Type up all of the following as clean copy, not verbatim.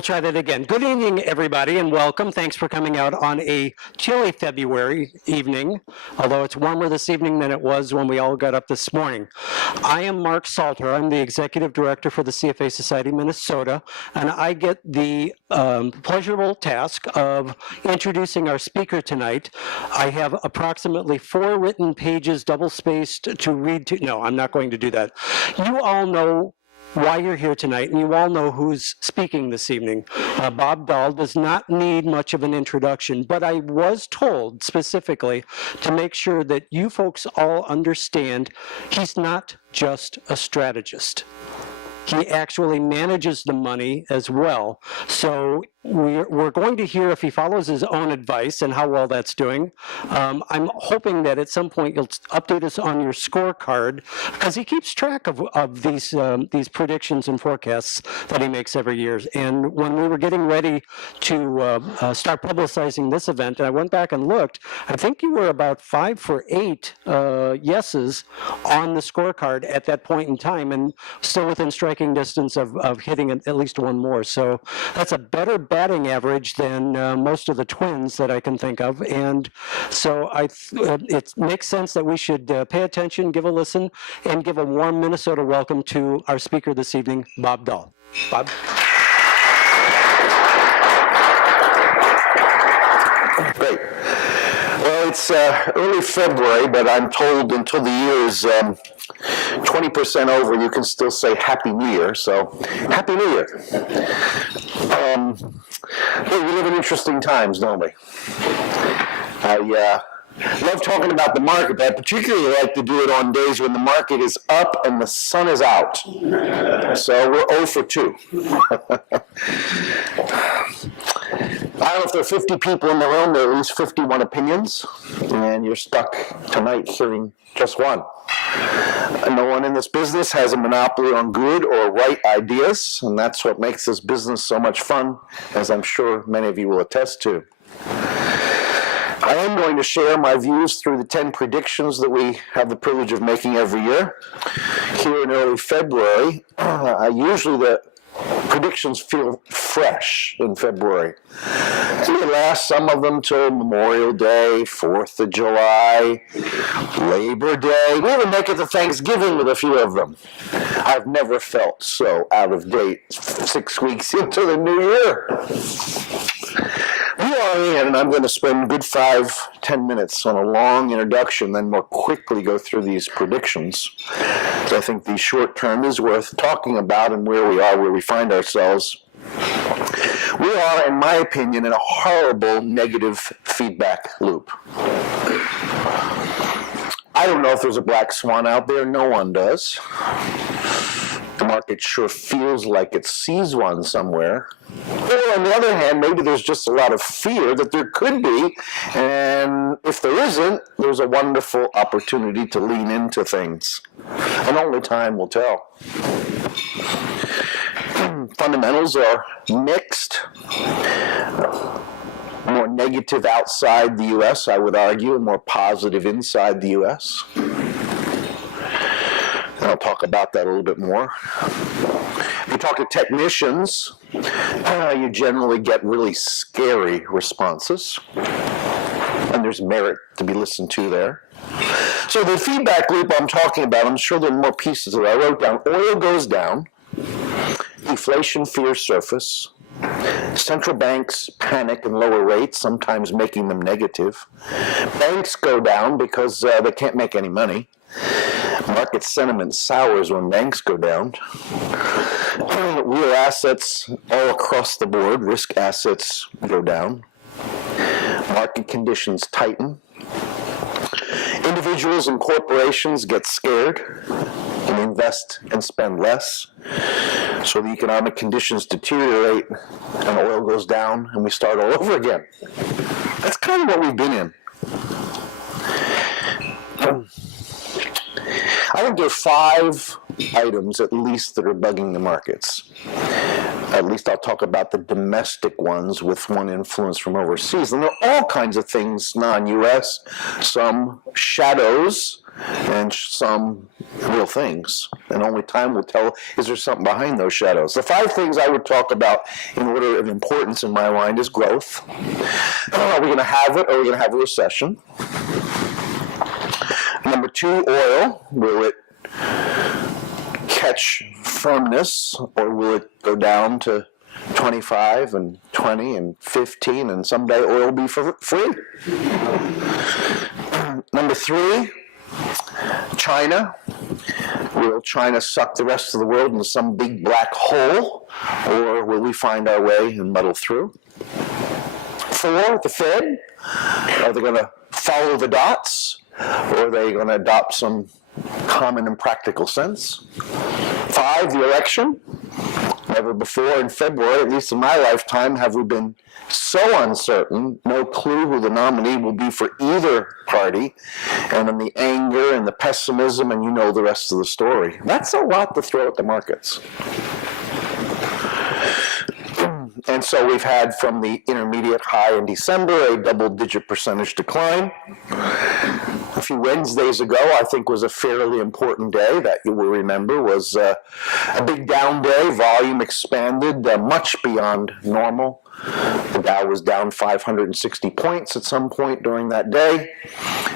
We'll try that again. Good evening, everybody, and welcome. Thanks for coming out on a chilly February evening, although it's warmer this evening than it was when we all got up this morning. I am Mark Salter. I'm the Executive Director for the CFA Society Minnesota, and I get the pleasurable task of introducing our speaker tonight. I have approximately 4 written pages, double-spaced, to read to. No, I'm not going to do that. You all know why you're here tonight, and you all know who's speaking this evening. Bob Dahl does not need much of an introduction, but I was told specifically to make sure that you folks all understand he's not just a strategist. He actually manages the money as well. So we're going to hear if he follows his own advice and how well that's doing. I'm hoping that at some point you'll update us on your scorecard, because he keeps track of these predictions and forecasts that he makes every year. And when we were getting ready to start publicizing this event, and I went back and looked, I think you were about 5 for 8 yeses on the scorecard at that point in time, and still within striking distance of hitting at least one more. So that's a better batting average than most of the Twins that I can think of. And so it makes sense that we should pay attention, give a listen, and give a warm Minnesota welcome to our speaker this evening, Bob Dahl. Bob? Great. Well, it's early February, but I'm told until the year is 20% over, you can still say Happy New Year. So, Happy New Year. We live in interesting times, don't we? I love talking about the market, but I particularly like to do it on days when the market is up and the sun is out. So we're 0 for 2. I don't know if there are 50 people in the room, there are at least 51 opinions, and you're stuck tonight hearing just one. No one in this business has a monopoly on good or right ideas, and that's what makes this business so much fun, as I'm sure many of you will attest to. I am going to share my views through the 10 predictions that we have the privilege of making every year. Here in early February, usually the predictions feel fresh in February. So we last some of them till Memorial Day, 4th of July, Labor Day. We even make it to Thanksgiving with a few of them. I've never felt so out of date 6 weeks into the new year. We are in, and I'm going to spend a good 5-10 minutes on a long introduction, then more quickly go through these predictions. So I think the short term is worth talking about and where we are, where we find ourselves. We are, in my opinion, in a horrible negative feedback loop. I don't know if there's a black swan out there. No one does. The market sure feels like it sees one somewhere. Or on the other hand, maybe there's just a lot of fear that there could be, and if there isn't, there's a wonderful opportunity to lean into things. And only time will tell. Fundamentals are mixed. More negative outside the U.S., I would argue, and more positive inside the U.S. And I'll talk about that a little bit more. If you talk to technicians, you generally get really scary responses. And there's merit to be listened to there. So the feedback loop I'm talking about, I'm sure there are more pieces that I wrote down. Oil goes down. Inflation fears surface. Central banks panic and lower rates, sometimes making them negative. Banks go down because they can't make any money. Market sentiment sours when banks go down. Real assets all across the board, risk assets go down. Market conditions tighten. Individuals and corporations get scared and invest and spend less. So the economic conditions deteriorate and oil goes down and we start all over again. That's kind of what we've been in. I think there are 5 items at least that are bugging the markets. At least I'll talk about the domestic ones with one influence from overseas. And there are all kinds of things non-US, some shadows and some real things. And only time will tell, is there something behind those shadows? The 5 things I would talk about in order of importance in my mind is growth. Are we going to have it, or are we going to have a recession? Number 2, oil. Will it catch firmness, or will it go down to 25 and 20 and 15, and someday oil will be free? Number 3, China. Will China suck the rest of the world into some big black hole, or will we find our way and muddle through? 4, the Fed. Are they going to follow the dots, or are they going to adopt some common and practical sense? 5, the election. Never before in February, at least in my lifetime, have we been so uncertain, no clue who the nominee will be for either party, and then the anger and the pessimism, and you know the rest of the story. That's a lot to throw at the markets. And so we've had from the intermediate high in December a double-digit percentage decline. A few Wednesdays ago, I think, was a fairly important day that you will remember, was a big down day. Volume expanded much beyond normal. The Dow was down 560 points at some point during that day.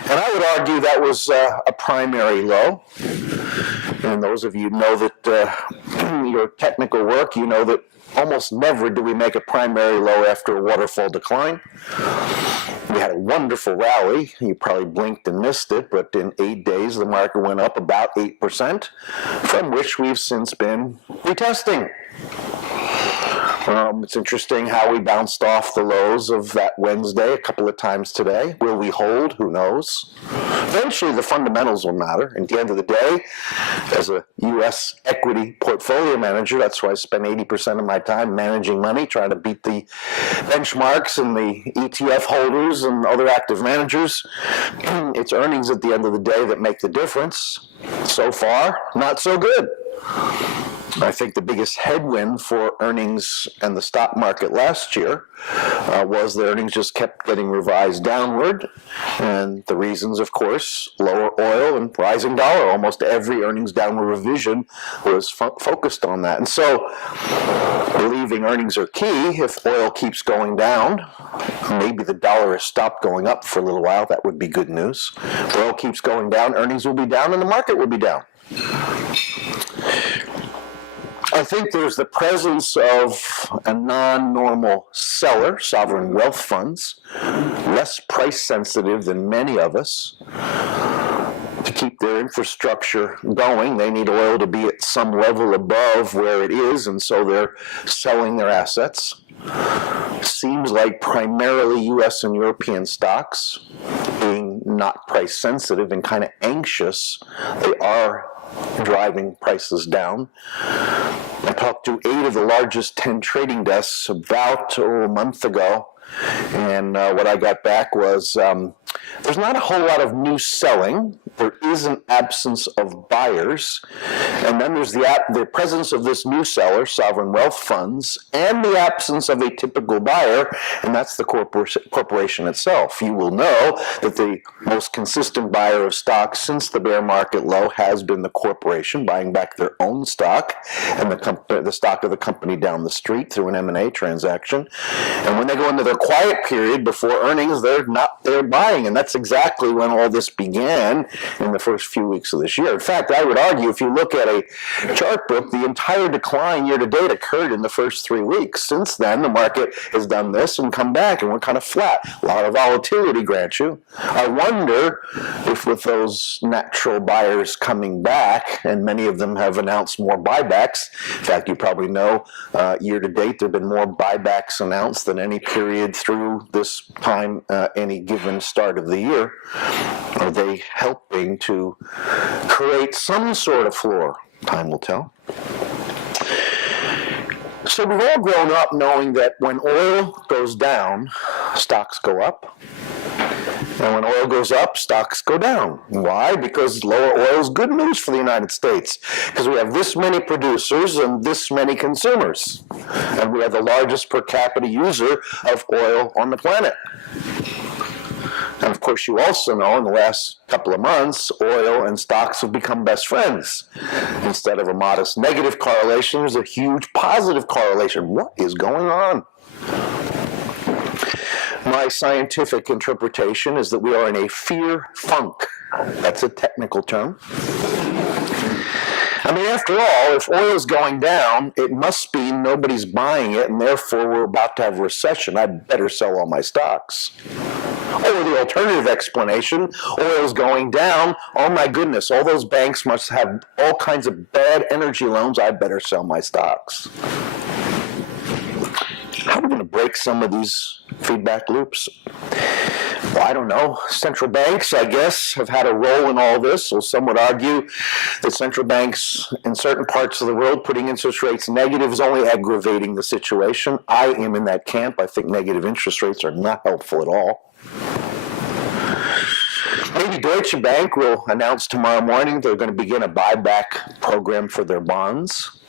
And I would argue that was a primary low. And those of you who know that your technical work, you know that almost never do we make a primary low after a waterfall decline. We had a wonderful rally. You probably blinked and missed it, but in 8 days, the market went up about 8%, from which we've since been retesting. It's interesting how we bounced off the lows of that Wednesday a couple of times today. Will we hold? Who knows? Eventually, the fundamentals will matter. At the end of the day, as a U.S. equity portfolio manager, that's why I spend 80% of my time managing money, trying to beat the benchmarks and the ETF holders and other active managers. It's earnings at the end of the day that make the difference. So far, not so good. I think the biggest headwind for earnings and the stock market last year was the earnings just kept getting revised downward. And the reasons, of course, lower oil and rising dollar. Almost every earnings downward revision was focused on that. And so, believing earnings are key, if oil keeps going down, maybe the dollar has stopped going up for a little while, that would be good news. If oil keeps going down, earnings will be down and the market will be down. I think there's the presence of a non-normal seller, sovereign wealth funds, less price sensitive than many of us. To keep their infrastructure going, they need oil to be at some level above where it is, and so they're selling their assets. Seems like primarily U.S. and European stocks, being not price sensitive and kind of anxious, they are driving prices down. I talked to 8 of the largest 10 trading desks about a month ago, and what I got back was there's not a whole lot of new selling. There is an absence of buyers. And then there's the presence of this new seller, sovereign wealth funds, and the absence of a typical buyer, and that's the corporation itself. You will know that the most consistent buyer of stocks since the bear market low has been the corporation, buying back their own stock and the stock of the company down the street through an M&A transaction. And when they go into their quiet period before earnings, they're not there buying, and that's exactly when all this began in the first few weeks of this year. In fact, I would argue if you look at a chart book, the entire decline year to date occurred in the first 3 weeks. Since then, the market has done this and come back, and we're kind of flat. A lot of volatility, grant you. I wonder if with those natural buyers coming back, and many of them have announced more buybacks. In fact, you probably know year to date there have been more buybacks announced than any period through this time, any given start of the year. Are they helping to create some sort of floor? Time will tell. So we've all grown up knowing that when oil goes down, stocks go up. And when oil goes up, stocks go down. Why? Because lower oil is good news for the United States. Because we have this many producers and this many consumers. And we are the largest per capita user of oil on the planet. And of course, you also know in the last couple of months, oil and stocks have become best friends. Instead of a modest negative correlation, there's a huge positive correlation. What is going on? My scientific interpretation is that we are in a fear funk. That's a technical term. I mean, after all, if oil is going down, it must be nobody's buying it, and therefore we're about to have a recession. I'd better sell all my stocks. Or the alternative explanation, oil is going down. Oh my goodness, all those banks must have all kinds of bad energy loans. I'd better sell my stocks. How are we going to break some of these feedback loops? Well, I don't know. Central banks, I guess, have had a role in all this. So some would argue that central banks in certain parts of the world putting interest rates negative is only aggravating the situation. I am in that camp. I think negative interest rates are not helpful at all. Maybe Deutsche Bank will announce tomorrow morning they're going to begin a buyback program for their bonds.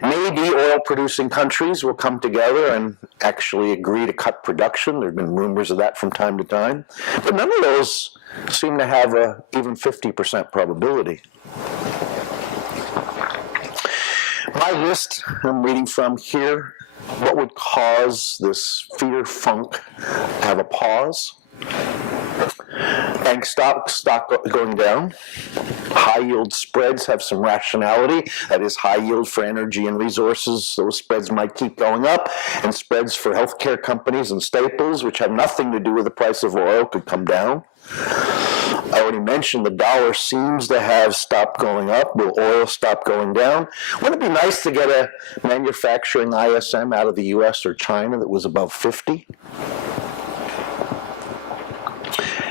Maybe oil-producing countries will come together and actually agree to cut production. There have been rumors of that from time to time. But none of those seem to have a even 50% probability. My list I'm reading from here, what would cause this fear funk to have a pause? Bank stock going down. High yield spreads have some rationality. That is, high yield for energy and resources. Those spreads might keep going up. And spreads for healthcare companies and staples, which have nothing to do with the price of oil, could come down. I already mentioned the dollar seems to have stopped going up. Will oil stop going down? Wouldn't it be nice to get a manufacturing ISM out of the US or China that was above 50?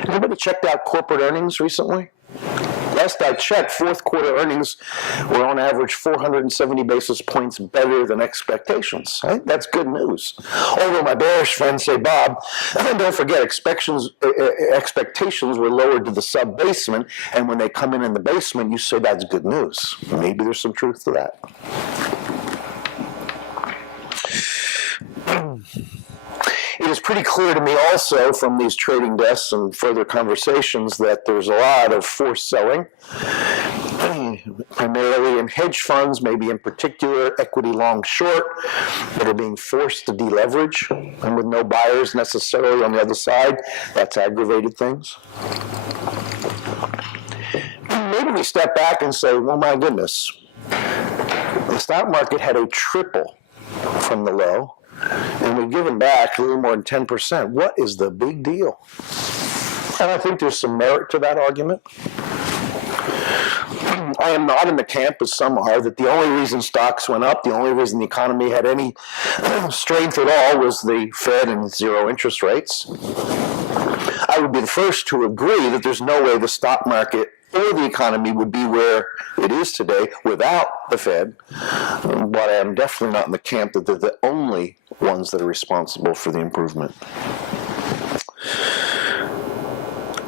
Anybody checked out corporate earnings recently? Last I checked, fourth quarter earnings were on average 470 basis points better than expectations. I think that's good news. Although my bearish friends say, Bob, don't forget, expectations were lowered to the sub-basement, and when they come in the basement, you say that's good news. Maybe there's some truth to that. It is pretty clear to me also from these trading desks and further conversations that there's a lot of forced selling, primarily in hedge funds, maybe in particular equity long short, that are being forced to deleverage, and with no buyers necessarily on the other side, that's aggravated things. Maybe we step back and say, well, my goodness, the stock market had a triple from the low, and we've given back a little more than 10%. What is the big deal? And I think there's some merit to that argument. I am not in the camp, as some are, that the only reason stocks went up, the only reason the economy had any strength at all was the Fed and zero interest rates. I would be the first to agree that there's no way the stock market or the economy would be where it is today without the Fed, but I am definitely not in the camp that they're the only ones that are responsible for the improvement.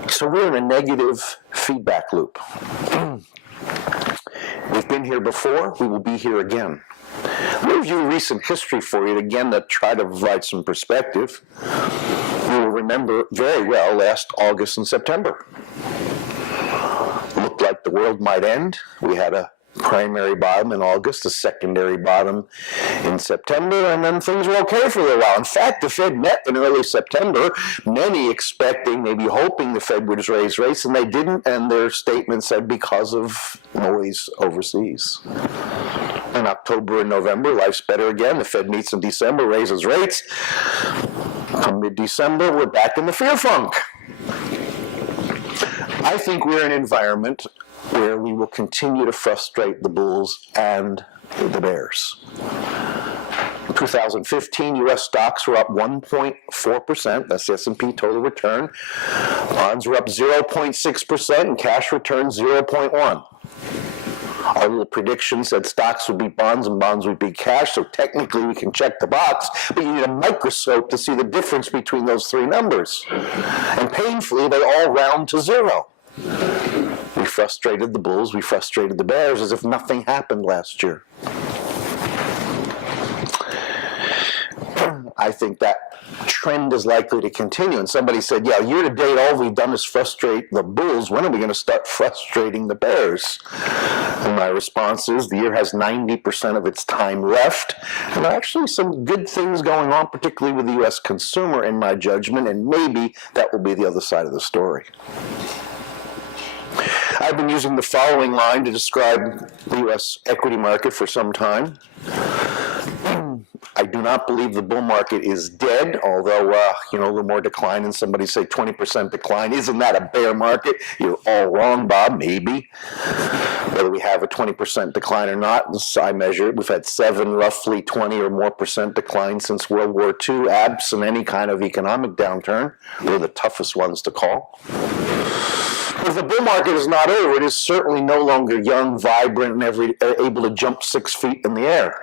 So we're in a negative feedback loop. We've been here before, we will be here again. We'll review recent history for you again to try to provide some perspective. You will remember very well last August and September. Looked like the world might end. We had a primary bottom in August, a secondary bottom in September, and then things were okay for a little while. In fact, the Fed met in early September, many expecting, maybe hoping the Fed would raise rates, and they didn't, and their statement said because of noise overseas. In October and November, life's better again. The Fed meets in December, raises rates. Come mid-December, we're back in the fear funk. I think we're in an environment where we will continue to frustrate the bulls and the bears. In 2015, U.S. stocks were up 1.4%. That's the S&P total return. Bonds were up 0.6%, and cash returns 0.1%. Our little prediction said stocks would beat bonds and bonds would beat cash, so technically we can check the box, but you need a microscope to see the difference between those three numbers. And painfully, they all round to zero. We frustrated the bulls, we frustrated the bears as if nothing happened last year. I think that trend is likely to continue. And somebody said, yeah, year to date, all we've done is frustrate the bulls. When are we going to start frustrating the bears? And my response is the year has 90% of its time left. And there are actually some good things going on, particularly with the U.S. consumer, in my judgment, and maybe that will be the other side of the story. I've been using the following line to describe the U.S. equity market for some time. I do not believe the bull market is dead, although, a little more decline, and somebody say 20% decline. Isn't that a bear market? You're all wrong, Bob, maybe. Whether we have a 20% decline or not, I measure it. We've had 7 roughly 20 or more % decline since World War II, absent any kind of economic downturn. We're the toughest ones to call. If the bull market is not over, it is certainly no longer young, vibrant, and able to jump 6 feet in the air.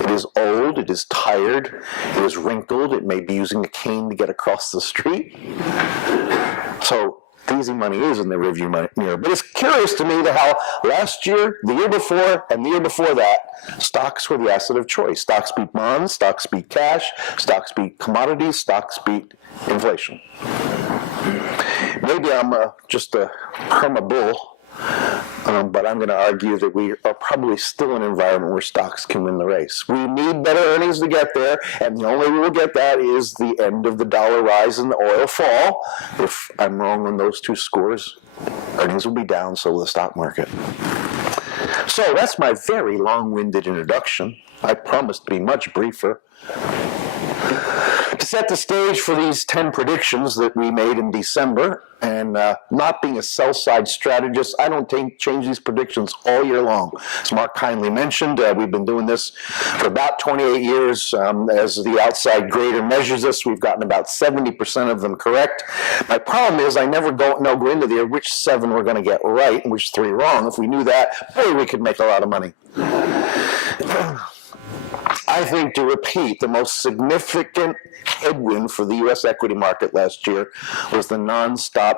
It is old, it is tired, it is wrinkled, it may be using a cane to get across the street. So the easy money is in the rearview mirror. But it's curious to me that how last year, the year before, and the year before that, stocks were the asset of choice. Stocks beat bonds, stocks beat cash, stocks beat commodities, stocks beat inflation. Maybe I'm just a perma bull. But I'm going to argue that we are probably still in an environment where stocks can win the race. We need better earnings to get there, and the only way we'll get that is the end of the dollar rise and the oil fall. If I'm wrong on those two scores, earnings will be down, so will the stock market. So that's my very long-winded introduction. I promised to be much briefer. To set the stage for these 10 predictions that we made in December, and not being a sell-side strategist, I don't change these predictions all year long. As Mark kindly mentioned, we've been doing this for about 28 years. As the outside grader measures us, we've gotten about 70% of them correct. My problem is I never go into the year which 7 we're going to get right and which 3 wrong. If we knew that, boy, we could make a lot of money. I think, to repeat, the most significant headwind for the U.S. equity market last year was the nonstop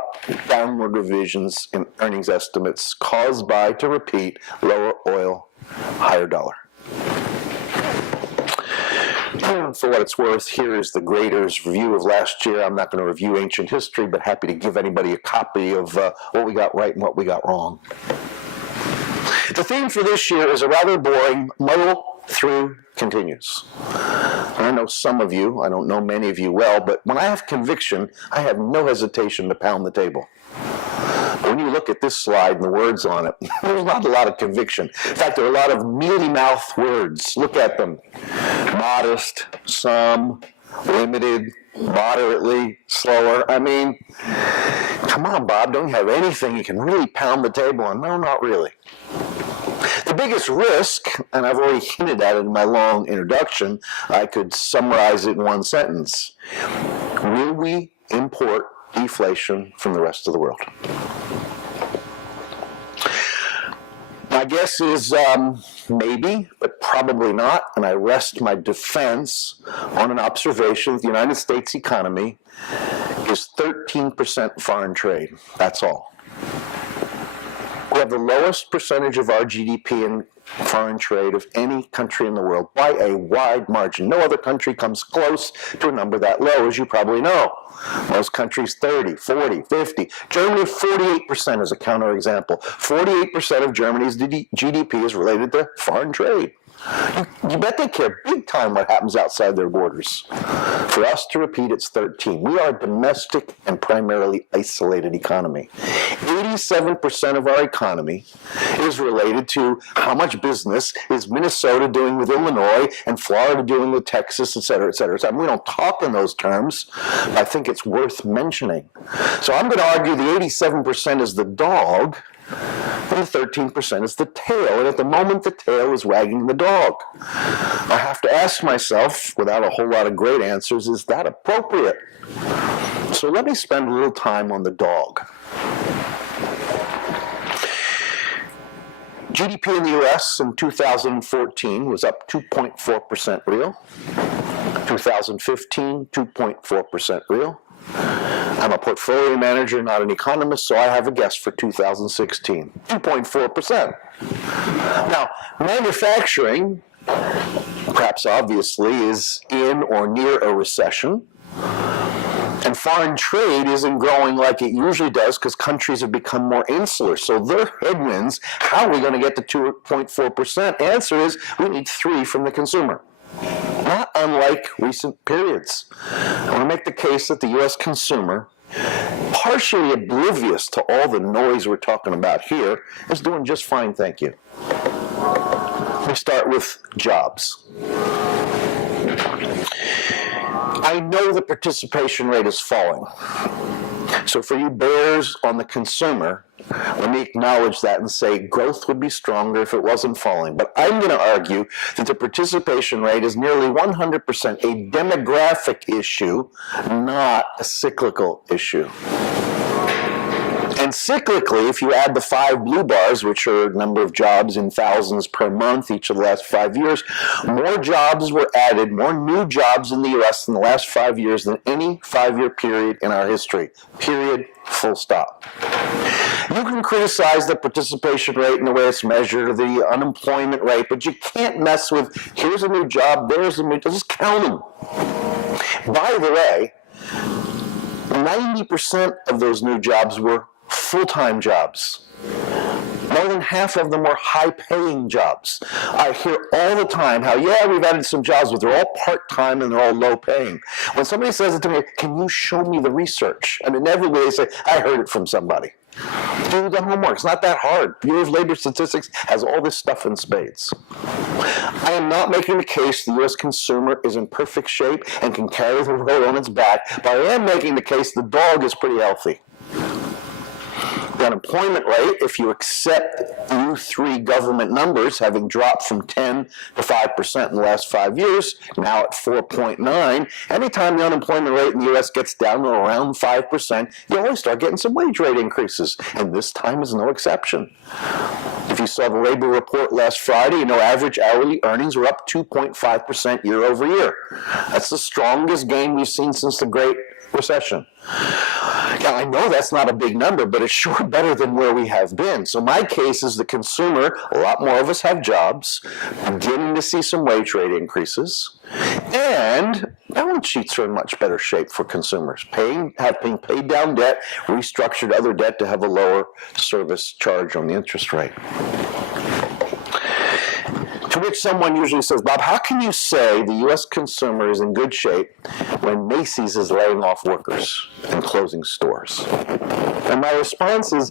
downward revisions in earnings estimates caused by, to repeat, lower oil, higher dollar. For what it's worth, here is the grader's review of last year. I'm not going to review ancient history, but happy to give anybody a copy of what we got right and what we got wrong. The theme for this year is a rather boring muddle through continues. I know some of you, I don't know many of you well, but when I have conviction, I have no hesitation to pound the table. But when you look at this slide and the words on it, there's not a lot of conviction. In fact, there are a lot of mealy-mouthed words. Look at them. Modest, some, limited, moderately, slower. I mean, come on, Bob, don't you have anything you can really pound the table on? No, not really. The biggest risk, and I've already hinted at it in my long introduction, I could summarize it in one sentence. Will we import deflation from the rest of the world? My guess is maybe, but probably not, and I rest my defense on an observation that the United States economy is 13% foreign trade. That's all. We have the lowest percentage of our GDP in foreign trade of any country in the world by a wide margin. No other country comes close to a number that low, as you probably know. Most countries 30, 40, 50. Germany 48% is a counterexample. 48% of Germany's GDP is related to foreign trade. You bet they care big time what happens outside their borders. For us, to repeat, it's 13. We are a domestic and primarily isolated economy. 87% of our economy is related to how much business is Minnesota doing with Illinois and Florida doing with Texas, et cetera, et cetera, et cetera. We don't talk in those terms, but I think it's worth mentioning. So I'm going to argue the 87% is the dog, and the 13% is the tail. And at the moment, the tail is wagging the dog. I have to ask myself, without a whole lot of great answers, is that appropriate? So let me spend a little time on the dog. GDP in the U.S. in 2014 was up 2.4% real. 2015, 2.4% real. I'm a portfolio manager, not an economist, so I have a guess for 2016, 2.4%. Now, manufacturing, perhaps obviously, is in or near a recession. And foreign trade isn't growing like it usually does because countries have become more insular. So their headwinds, how are we going to get to 2.4%? Answer is we need 3 from the consumer. Not unlike recent periods. I want to make the case that the U.S. consumer, partially oblivious to all the noise we're talking about here, is doing just fine, thank you. We start with jobs. I know the participation rate is falling. So for you bears on the consumer, let me acknowledge that and say growth would be stronger if it wasn't falling. But I'm going to argue that the participation rate is nearly 100% a demographic issue, not a cyclical issue. And cyclically, if you add the 5 blue bars, which are number of jobs in thousands per month each of the last 5 years, more jobs were added, more new jobs in the U.S. in the last 5 years than any 5-year period in our history. Period, full stop. You can criticize the participation rate and the way it's measured, or the unemployment rate, but you can't mess with, here's a new job, there's a new job, just count them. By the way, 90% of those new jobs were full-time jobs. More than half of them were high-paying jobs. I hear all the time how, yeah, we've added some jobs, but they're all part-time and they're all low-paying. When somebody says it to me, can you show me the research? And inevitably they say, I heard it from somebody. Do the homework. It's not that hard. Bureau of Labor Statistics has all this stuff in spades. I am not making the case the U.S. consumer is in perfect shape and can carry the world on its back, but I am making the case the dog is pretty healthy. The unemployment rate, if you accept U3 government numbers, having dropped from 10 to 5% in the last 5 years, now at 4.9, anytime the unemployment rate in the U.S. gets down to around 5%, you always start getting some wage rate increases, and this time is no exception. If you saw the labor report last Friday, you know average hourly earnings were up 2.5% year over year. That's the strongest gain we've seen since the Great Recession. Now, I know that's not a big number, but it's sure better than where we have been. So my case is the consumer, a lot more of us have jobs, beginning to see some wage rate increases, and balance sheets are in much better shape for consumers, having paid down debt, restructured other debt to have a lower service charge on the interest rate. To which someone usually says, Bob, how can you say the U.S. consumer is in good shape when Macy's is laying off workers and closing stores? And my response is,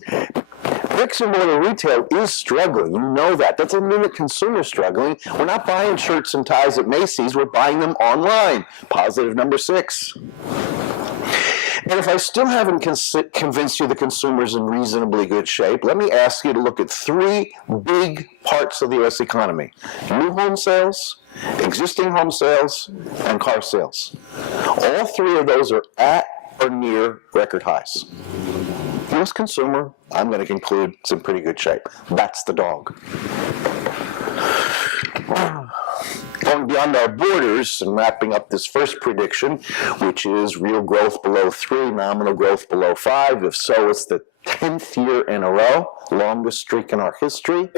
bricks and mortar retail is struggling. You know that. That doesn't mean the consumer's struggling. We're not buying shirts and ties at Macy's. We're buying them online. Positive number 6. And if I still haven't convinced you the consumer's in reasonably good shape, let me ask you to look at 3 big parts of the U.S. economy. New home sales, existing home sales, and car sales. All 3 of those are at or near record highs. U.S. consumer, I'm going to conclude, is in pretty good shape. That's the dog. Going beyond our borders and wrapping up this first prediction, which is real growth below 3, nominal growth below 5. If so, it's the 10th year in a row, longest streak in our history,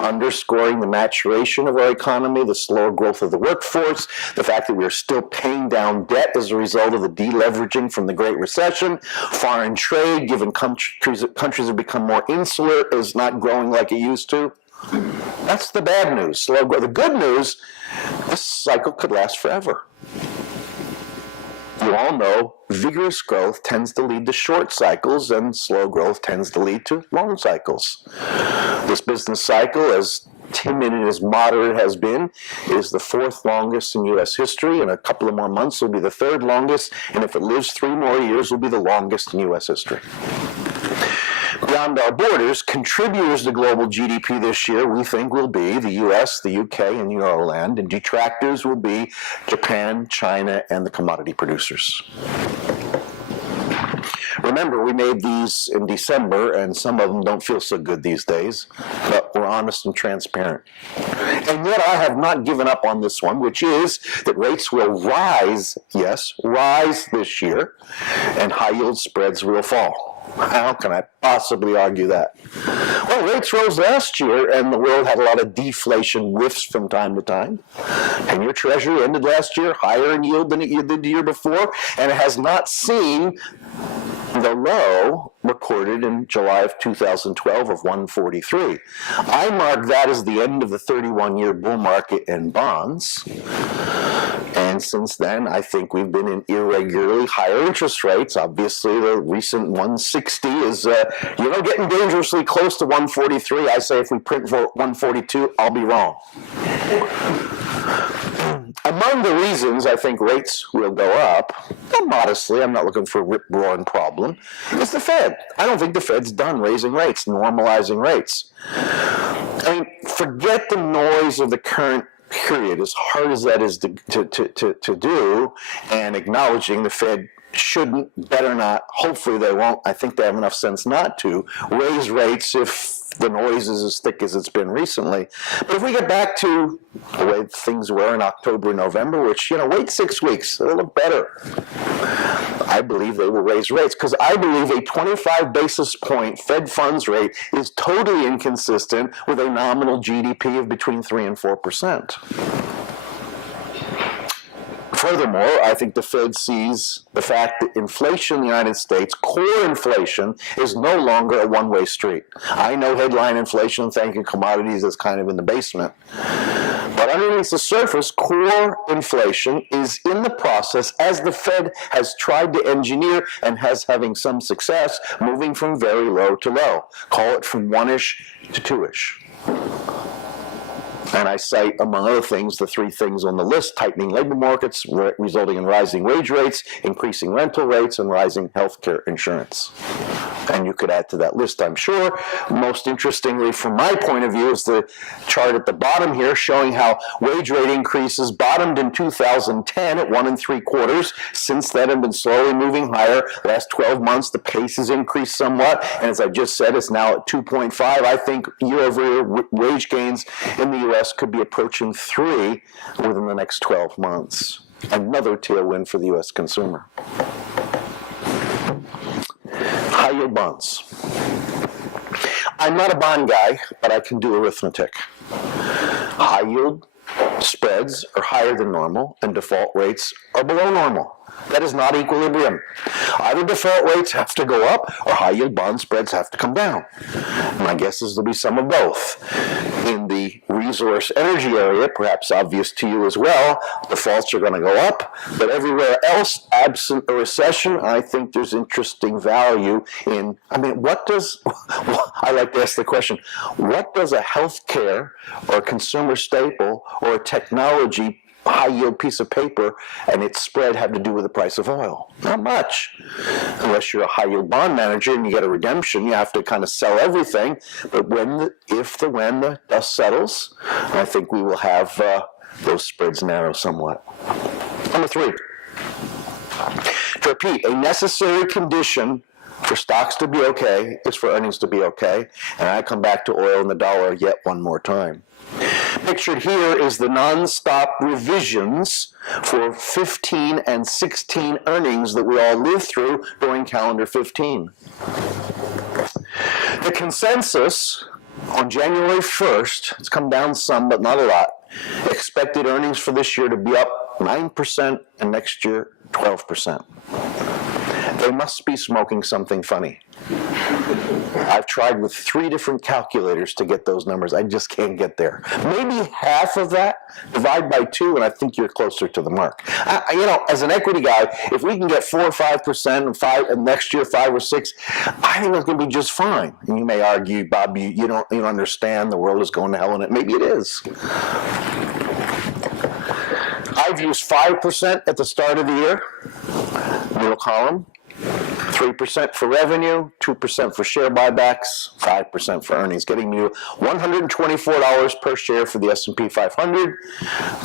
underscoring the maturation of our economy, the slower growth of the workforce, the fact that we are still paying down debt as a result of the deleveraging from the Great Recession. Foreign trade, given countries have become more insular, is not growing like it used to. That's the bad news, slow growth. The good news, this cycle could last forever. You all know vigorous growth tends to lead to short cycles, and slow growth tends to lead to long cycles. This business cycle, as timid and as moderate has been, is the 4th longest in U.S. history, and a couple of more months will be the 3rd longest, and if it lives 3 more years, will be the longest in U.S. history. Beyond our borders, contributors to global GDP this year, we think, will be the U.S., the U.K., and Euroland, and detractors will be Japan, China, and the commodity producers. Remember remember, we made these in December, and some of them don't feel so good these days, but we're honest and transparent. And yet I have not given up on this one, which is that rates will rise, yes, rise this year, and high-yield spreads will fall. How can I possibly argue that? Well, rates rose last year, and the world had a lot of deflation whiffs from time to time. 10-year Treasury ended last year higher in yield than it did the year before, and it has not seen the low recorded in July of 2012 of 143. I mark that as the end of the 31-year bull market in bonds. And since then, I think we've been in irregularly higher interest rates. Obviously, the recent 160 is, getting dangerously close to 143. I say if we print for 142, I'll be wrong. Among the reasons I think rates will go up, modestly, I'm not looking for a rip-roaring problem, is the Fed. I don't think the Fed's done raising rates, normalizing rates. I mean, forget the noise of the current period, as hard as that is to do, and acknowledging the Fed shouldn't, better not, hopefully they won't, I think they have enough sense not to, raise rates if the noise is as thick as it's been recently. But if we get back to the way things were in October and November, which, wait 6 weeks, it'll look better. I believe they will raise rates because I believe a 25 basis point Fed funds rate is totally inconsistent with a nominal GDP of between 3 and 4%. Furthermore, I think the Fed sees the fact that inflation in the United States, core inflation, is no longer a one-way street. I know headline inflation, thanking commodities, is kind of in the basement. But underneath the surface, core inflation is in the process, as the Fed has tried to engineer and has having some success, moving from very low to low. Call it from 1-ish to 2-ish. And I cite, among other things, the 3 things on the list: tightening labor markets, resulting in rising wage rates, increasing rental rates, and rising healthcare insurance. And you could add to that list, I'm sure. Most interestingly, from my point of view, is the chart at the bottom here showing how wage rate increases bottomed in 2010 at 1 3/4. Since then, have been slowly moving higher. Last 12 months, the pace has increased somewhat. And as I just said, it's now at 2.5. I think year-over-year wage gains in the U.S. could be approaching 3 within the next 12 months. Another tailwind for the U.S. consumer. High-yield bonds. I'm not a bond guy, but I can do arithmetic. High-yield spreads are higher than normal, and default rates are below normal. That is not equilibrium. Either default rates have to go up, or high-yield bond spreads have to come down. My guess is there'll be some of both. In the resource energy area, perhaps obvious to you as well, defaults are going to go up, but everywhere else, absent a recession, I think there's interesting value in, I like to ask the question, what does a healthcare or a consumer staple or a technology high-yield piece of paper and its spread have to do with the price of oil? Not much. Unless you're a high-yield bond manager and you get a redemption, you have to kind of sell everything. But when the dust settles, I think we will have those spreads narrow somewhat. Number 3. To repeat, a necessary condition for stocks to be okay is for earnings to be okay. And I come back to oil and the dollar yet one more time. Pictured here is the nonstop revisions for 15 and 16 earnings that we all lived through during calendar 15. The consensus on January 1st, it's come down some, but not a lot, expected earnings for this year to be up 9% and next year 12%. They must be smoking something funny. I've tried with 3 different calculators to get those numbers. I just can't get there. Maybe half of that, divide by 2, and I think you're closer to the mark. As an equity guy, if we can get 4 or 5% and next year 5 or 6, I think it's going to be just fine. And you may argue, Bob, you don't understand. The world is going to hell in it. Maybe it is. I've used 5% at the start of the year, middle column, 3% for revenue, 2% for share buybacks, 5% for earnings, getting you $124 per share for the S&P 500.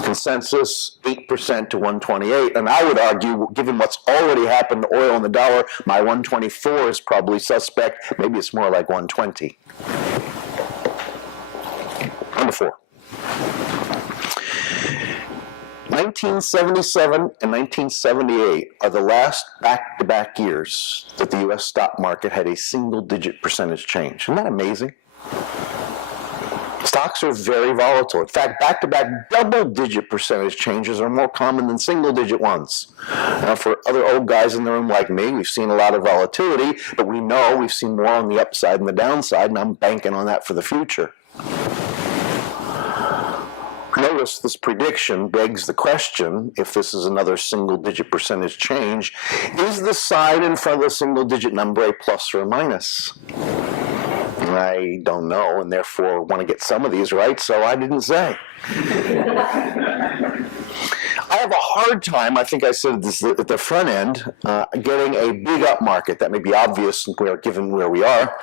Consensus, 8% to 128. And I would argue, given what's already happened to oil and the dollar, my 124 is probably suspect. Maybe it's more like 120. Number 4. 1977 and 1978 are the last back-to-back years that the U.S. stock market had a single-digit percentage change. Isn't that amazing? Stocks are very volatile. In fact, back-to-back double-digit percentage changes are more common than single-digit ones. Now, for other old guys in the room like me, we've seen a lot of volatility, but we know we've seen more on the upside than the downside, and I'm banking on that for the future. Notice this prediction begs the question, if this is another single-digit percentage change, is the side in front of the single-digit number a plus or a minus? I don't know, and therefore want to get some of these right, so I didn't say. I have a hard time, I think I said this at the front end, getting a big up market. That may be obvious given where we are.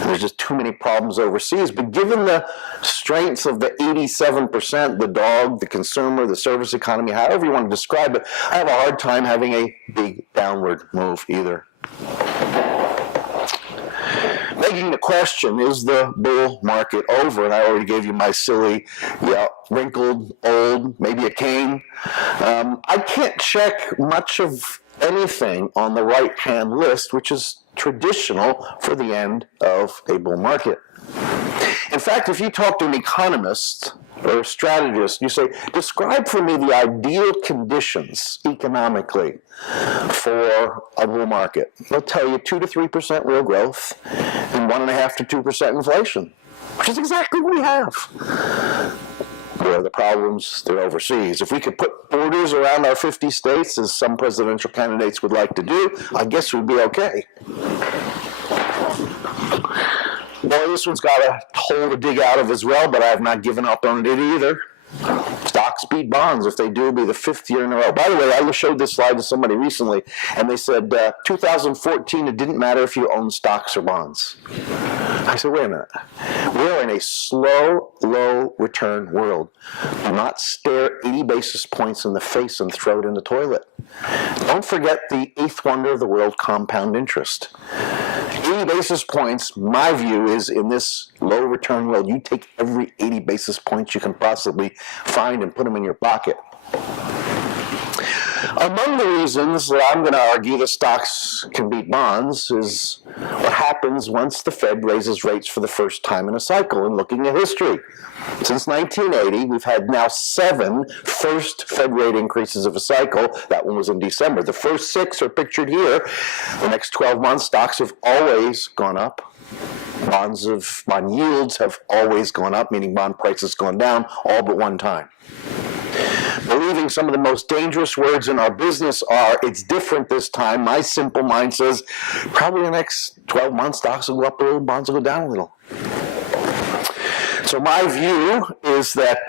There's just too many problems overseas. But given the strength of the 87%, the dog, the consumer, the service economy, however you want to describe it, I have a hard time having a big downward move either. Begging the question, is the bull market over? And I already gave you my silly, wrinkled, old, maybe a cane. I can't check much of anything on the right-hand list, which is traditional for the end of a bull market. In fact, if you talk to an economist or a strategist, you say, describe for me the ideal conditions economically for a bull market. They'll tell you 2 to 3% real growth and 1.5 to 2% inflation, which is exactly what we have. Where are the problems? They're overseas. If we could put borders around our 50 states, as some presidential candidates would like to do, I guess we'd be okay. Boy, this one's got a hole to dig out of as well, but I have not given up on it either. Stocks beat bonds. If they do, it'll be the 5th year in a row. By the way, I showed this slide to somebody recently, and they said, 2014, it didn't matter if you owned stocks or bonds. I said, wait a minute. We're in a slow, low return world. Do not stare 80 basis points in the face and throw it in the toilet. Don't forget the 8th wonder of the world, compound interest. 80 basis points, my view is, in this low return world, you take every 80 basis points you can possibly find and put them in your pocket. Among the reasons that I'm going to argue that stocks can beat bonds is what happens once the Fed raises rates for the first time in a cycle. And looking at history, since 1980, we've had now 7 first Fed rate increases of a cycle. That one was in December. The first 6 are pictured here. The next 12 months, stocks have always gone up. Bond yields have always gone up, meaning bond prices gone down, all but one time. Believing some of the most dangerous words in our business are, it's different this time. My simple mind says, probably the next 12 months, stocks will go up a little, bonds will go down a little. So my view is that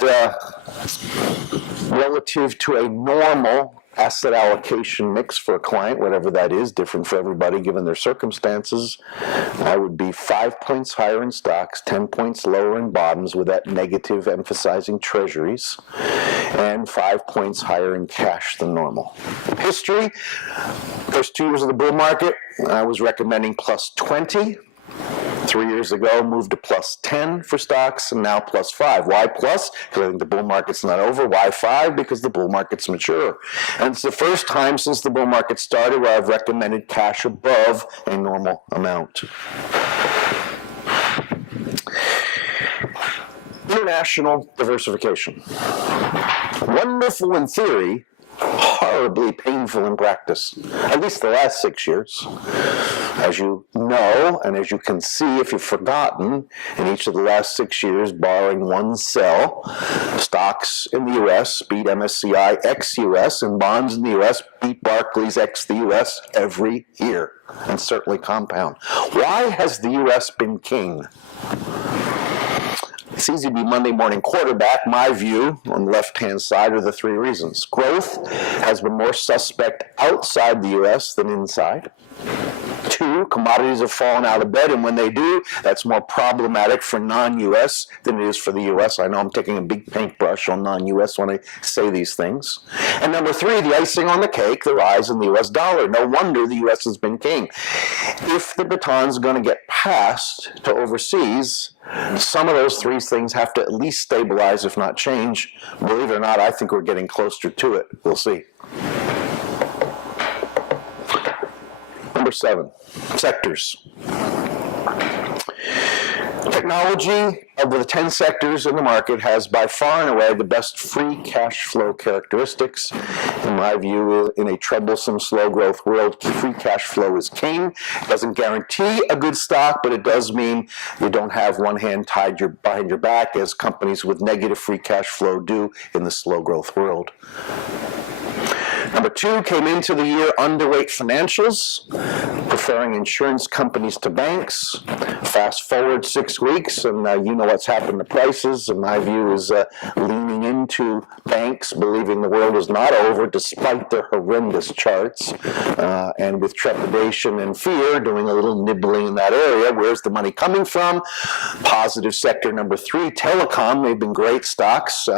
relative to a normal asset allocation mix for a client, whatever that is, different for everybody given their circumstances, I would be 5 points higher in stocks, 10 points lower in bonds, with that negative emphasizing treasuries, and 5 points higher in cash than normal. History, first 2 years of the bull market, I was recommending plus 20. 3 years ago, moved to plus 10 for stocks, and now plus 5. Why plus? Because I think the bull market's not over. Why 5? Because the bull market's mature. And it's the first time since the bull market started where I've recommended cash above a normal amount. International diversification. Wonderful in theory, horribly painful in practice, at least the last 6 years. As you know, and as you can see if you've forgotten, in each of the last 6 years, barring one sell, stocks in the U.S. beat MSCI ex-U.S., and bonds in the U.S. beat Barclays ex the U.S. every year, and certainly compound. Why has the U.S. been king? It's easy to be Monday morning quarterback. My view on the left-hand side are the 3 reasons. Growth has been more suspect outside the U.S. than inside. do. Commodities have fallen out of bed, and when they do, that's more problematic for non-U.S. than it is for the U.S. I know I'm taking a big paintbrush on non-U.S. when I say these things. And number three, the icing on the cake, the rise in the U.S. dollar. No wonder the U.S. has been king. If the baton's going to get passed to overseas, some of those three things have to at least stabilize, if not change. Believe it or not, I think we're getting closer to it. We'll see. Number 7, sectors. Technology, of the 10 sectors in the market, has by far and away the best free cash flow characteristics. In my view, in a troublesome, slow growth world, free cash flow is king. It doesn't guarantee a good stock, but it does mean you don't have one hand tied behind your back, as companies with negative free cash flow do in the slow growth world. Number 2, came into the year underweight financials, preferring insurance companies to banks. Fast forward 6 weeks, and you know what's happened to prices. And my view is leaning into banks, believing the world is not over, despite their horrendous charts, and with trepidation and fear, doing a little nibbling in that area. Where's the money coming from? Positive sector number 3, telecom. They've been great stocks,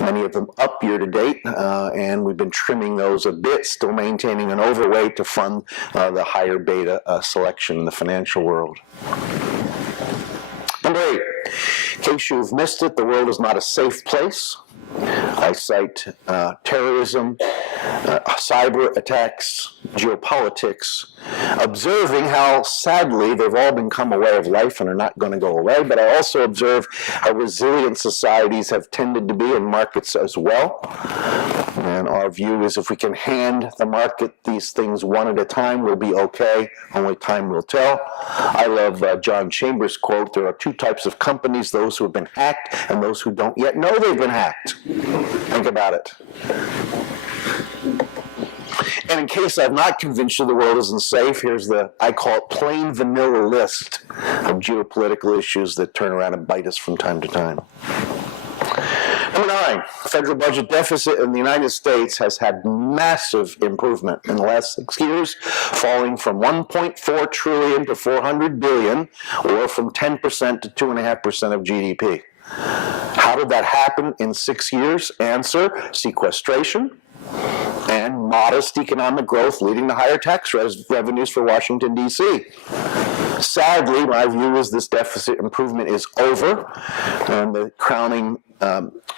many of them up year to date, and we've been trimming those a bit, still maintaining an overweight to fund the higher beta selection in the financial world. Number 8, in case you've missed it, the world is not a safe place. I cite terrorism, cyber attacks, geopolitics, observing how sadly they've all become a way of life and are not going to go away, but I also observe how resilient societies have tended to be in markets as well. And our view is if we can hand the market these things one at a time, we'll be okay. Only time will tell. I love John Chambers' quote, there are 2 types of companies, those who have been hacked and those who don't yet know they've been hacked. Think about it. And in case I've not convinced you the world isn't safe, here's the, I call it plain vanilla list of geopolitical issues that turn around and bite us from time to time. Number 9, federal budget deficit in the United States has had massive improvement in the last 6 years, falling from $1.4 trillion to $400 billion, or from 10% to 2.5% of GDP. How did that happen in 6 years? Answer, sequestration and modest economic growth leading to higher tax revenues for Washington, D.C. Sadly, my view is this deficit improvement is over, and the crowning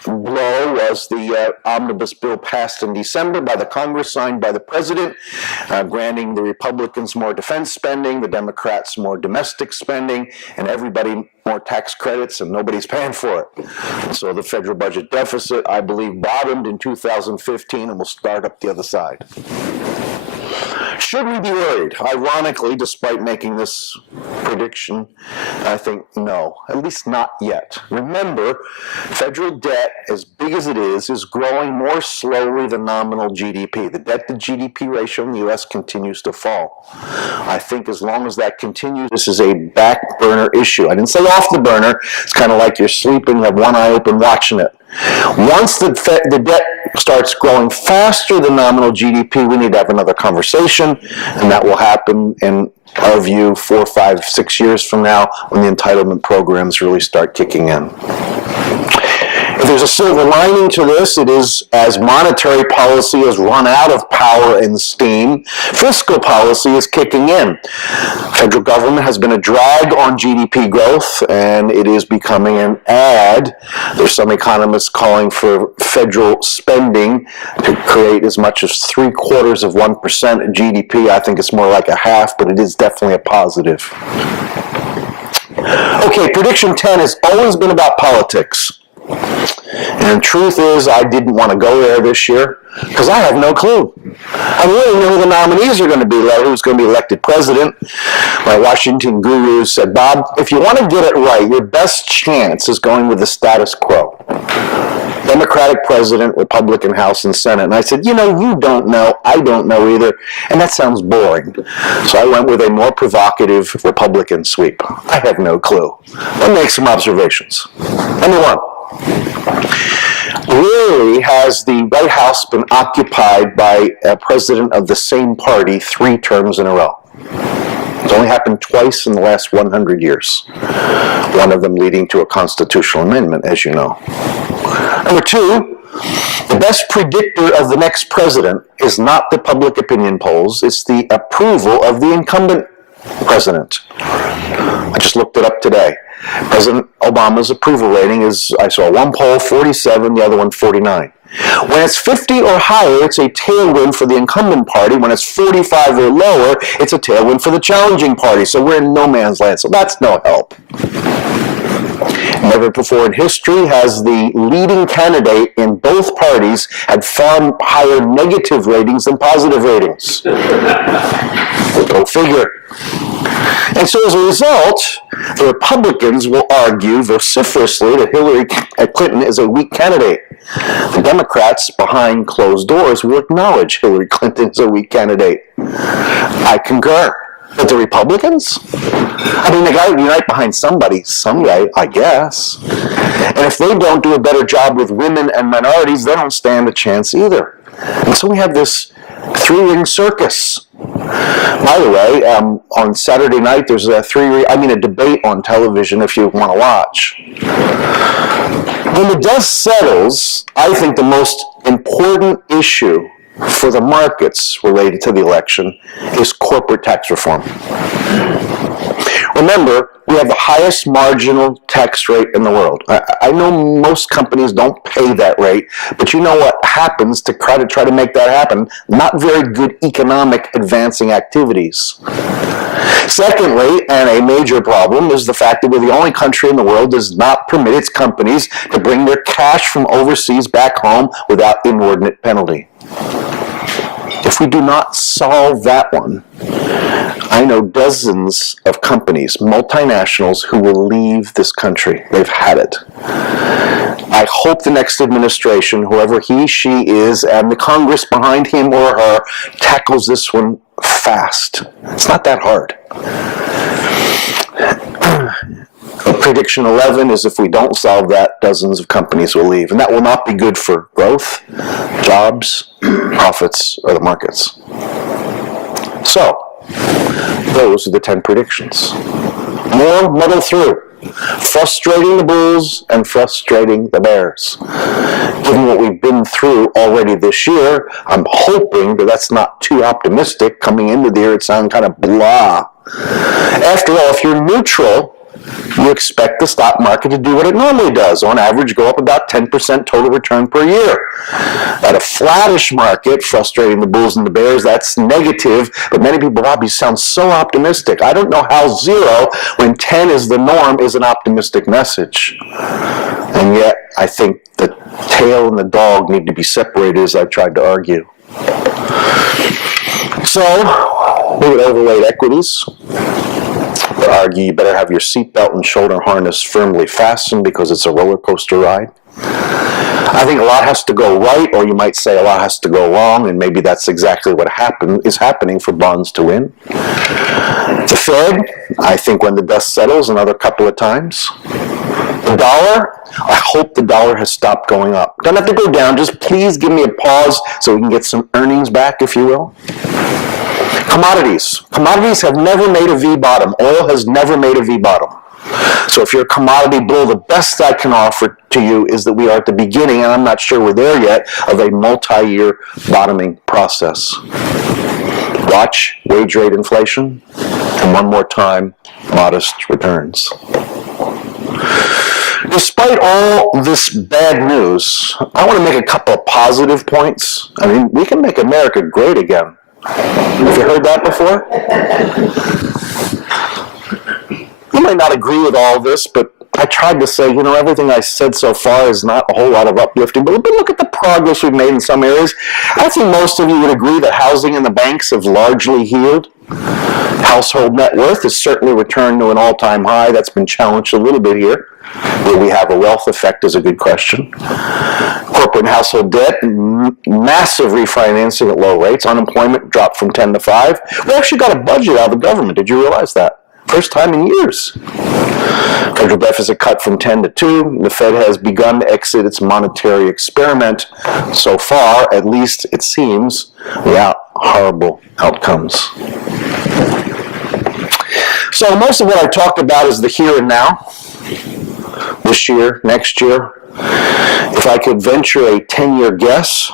blow was the omnibus bill passed in December by the Congress, signed by the president, granting the Republicans more defense spending, the Democrats more domestic spending, and everybody more tax credits, and nobody's paying for it. And so the federal budget deficit, I believe, bottomed in 2015 and will start up the other side. Should we be worried? Ironically, despite making this prediction, I think no, at least not yet. Remember, federal debt, as big as it is growing more slowly than nominal GDP. The debt to GDP ratio in the U.S. continues to fall. I think as long as that continues, this is a back burner issue. I didn't say off the burner. It's kind of like you're sleeping, you have one eye open watching it. Once the debt starts growing faster than nominal GDP, we need to have another conversation, and that will happen, in our view, 4, 5, 6 years from now, when the entitlement programs really start kicking in. If there's a silver lining to this, it is as monetary policy has run out of power and steam, fiscal policy is kicking in. Federal government has been a drag on GDP growth, and it is becoming an add. There's some economists calling for federal spending to create as much as 0.75% of GDP. I think it's more like a half, but it is definitely a positive. Okay, prediction 10 has always been about politics. And the truth is, I didn't want to go there this year because I have no clue. I really know who the nominees are going to be, who's going to be elected president. My Washington guru said, Bob, if you want to get it right, your best chance is going with the status quo. Democratic president, Republican House and Senate. And I said, you know, you don't know, I don't know either, and that sounds boring. So I went with a more provocative Republican sweep. I have no clue. Let me make some observations. Number 1. Rarely has the White House been occupied by a president of the same party 3 terms in a row. It's only happened twice in the last 100 years. One of them leading to a constitutional amendment, as you know. Number two, the best predictor of the next president is not the public opinion polls, it's the approval of the incumbent president. I just looked it up today. President Obama's approval rating is, I saw one poll 47, the other one 49. When it's 50 or higher, it's a tailwind for the incumbent party. When it's 45 or lower, it's a tailwind for the challenging party. So we're in no man's land. So that's no help. Never before in history has the leading candidate in both parties had far higher negative ratings than positive ratings. Go figure. And so as a result, the Republicans will argue vociferously that Hillary Clinton is a weak candidate. The Democrats behind closed doors will acknowledge Hillary Clinton is a weak candidate. I concur. But the Republicans? I mean, they got to unite behind somebody someday, I guess. And if they don't do a better job with women and minorities, they don't stand a chance either. And so we have this three-ring circus. By the way, on Saturday night, there's a debate on television if you want to watch. When the dust settles, I think the most important issue for the markets related to the election is corporate tax reform. Remember, we have the highest marginal tax rate in the world. I know most companies don't pay that rate, but you know what happens to try to make that happen? Not very good economic advancing activities. Secondly, and a major problem, is the fact that we're the only country in the world that does not permit its companies to bring their cash from overseas back home without inordinate penalty. If we do not solve that one, I know dozens of companies, multinationals, who will leave this country. They've had it. I hope the next administration, whoever he, she is, and the Congress behind him or her, tackles this one fast. It's not that hard. Prediction 11 is if we don't solve that, dozens of companies will leave. And that will not be good for growth, jobs, profits, or the markets. So, those are the 10 predictions. More muddle through. Frustrating the bulls and frustrating the bears. Given what we've been through already this year, I'm hoping that that's not too optimistic. Coming into the year, it sounded kind of blah. After all, if you're neutral, you expect the stock market to do what it normally does, on average go up about 10% total return per year. At a flattish market, frustrating the bulls and the bears, that's negative, but many people, Bob, you sound so optimistic. I don't know how 0, when 10 is the norm, is an optimistic message. And yet, I think the tail and the dog need to be separated, as I've tried to argue. So, we would overweight equities. Would argue you better have your seatbelt and shoulder harness firmly fastened because it's a roller coaster ride. I think a lot has to go right, or you might say a lot has to go wrong, and maybe that's exactly what is happening for bonds to win. The Fed, I think when the dust settles another couple of times. The dollar, I hope the dollar has stopped going up. Don't have to go down, just please give me a pause so we can get some earnings back, if you will. Commodities. Commodities have never made a V-bottom. Oil has never made a V-bottom. So if you're a commodity bull, the best I can offer to you is that we are at the beginning, and I'm not sure we're there yet, of a multi-year bottoming process. Watch wage rate inflation, and one more time, modest returns. Despite all this bad news, I want to make a couple of positive points. I mean, we can make America great again. Have you heard that before? You might not agree with all this, but I tried to say, everything I said so far is not a whole lot of uplifting, but look at the progress we've made in some areas. I think most of you would agree that housing and the banks have largely healed. Household net worth has certainly returned to an all-time high. That's been challenged a little bit here. Will we have a wealth effect is a good question. Corporate and household debt, massive refinancing at low rates. Unemployment dropped from 10 to 5. We actually got a budget out of the government. Did you realize that? First time in years. Federal deficit cut from 10 to 2. The Fed has begun to exit its monetary experiment so far, at least it seems, without horrible outcomes. So most of what I talked about is the here and now, this year, next year. If I could venture a 10-year guess,